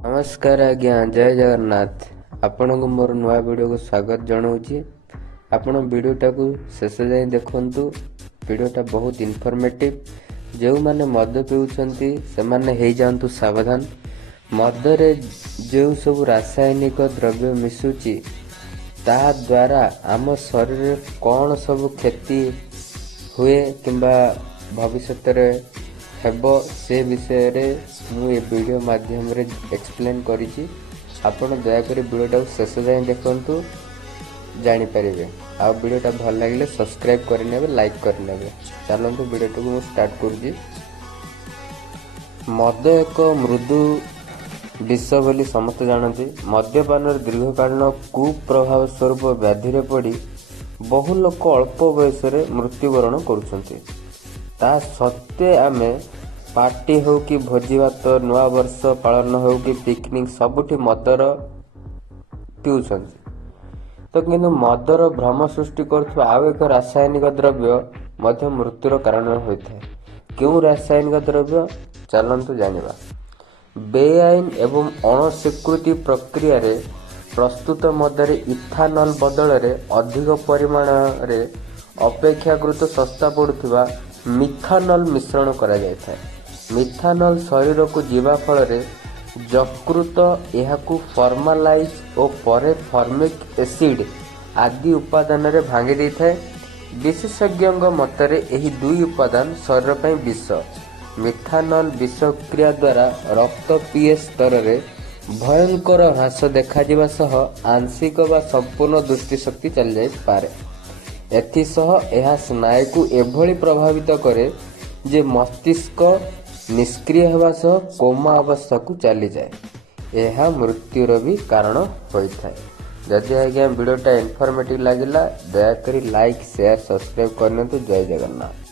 नमस्कार आज्ञा जय जगन्नाथ आपण को मोर नुआ वीडियो को स्वागत जनाऊँगी। आपण वीडियोटा को शेष जाए देखंतु। वीडियोटा बहुत इनफॉर्मेटिव। जो माने मद पीउछंती से माने हे जांतु सावधान। मदरे जो सब रासायनिक द्रव्य मिसुची ताहा द्वारा आम शरीर में कौन सब क्षति हुए किंबा भविष्य रे हेबो से विषय रे मु ये वीडियो माध्यम रे एक्सप्लेन करिछि। आपण दया करी वीडियोटा शेष जाए देखंतु जानि परिबे। आ वीडियोटा भल लागिले सब्सक्राइब करनेबे लाइक करनेबे। चलंतु वीडियोटा को स्टार्ट करछि। मद एक मृदु विष बोली समस्त जानती। मद्यपान दीर्घकालीन कुप्रभाव स्वरूप व्याधि रे पड़ी बहु लोक अल्प बयस रे मृत्युवरण करुछंती। ता सत्वे आमे पार्टी हो कि भोजी भात नुआ वर्ष पालन हो कि पिकनिक सबुठी मदर पिउछंती। तो किंतु मदर भ्रम सृष्टि करुवा आउ एक रासायनिक द्रव्य मध्य मृत्युर कारण होइଥାଏ। क्यों रासायनिक द्रव्य चलंतु जानिबा। बेआईन एवं अणस्वीकृति प्रक्रिया रे प्रस्तुत मदरे इथानल बदल रे अधिक परिमाण रे अपेक्षाकृत सस्ता पड़ुथिबा मिथानल मिश्रण करा जायଥାଏ। मिथानल शरीर को जीवा फल रे यकृत एहाकु फॉर्मालाइज और परे फॉर्मिक एसिड आदि उपादान रे भांगी देइଥାଏ। विशेषज्ञ मतरे एही दुई उपादान शरीर पई विष। मिथानल विषक्रिया द्वारा रक्त पीएच स्तर रे भयंकर ह्रास देखा जिबा सह आंशिक व संपूर्ण दृष्टिशक्ति चली जाय पारे। एथिसह यह स्नायु को एभली प्रभावित करे जे मस्तिष्क निष्क्रिय होगा सह कोमा अवस्था को चली जाए। यह मृत्युर भी कारण होइଥାଏ। जदि आज्ञा वीडियोटा इनफॉर्मेटिव लागिला दयाकरी लाइक शेयर सब्सक्राइब करने। जय जगन्नाथ।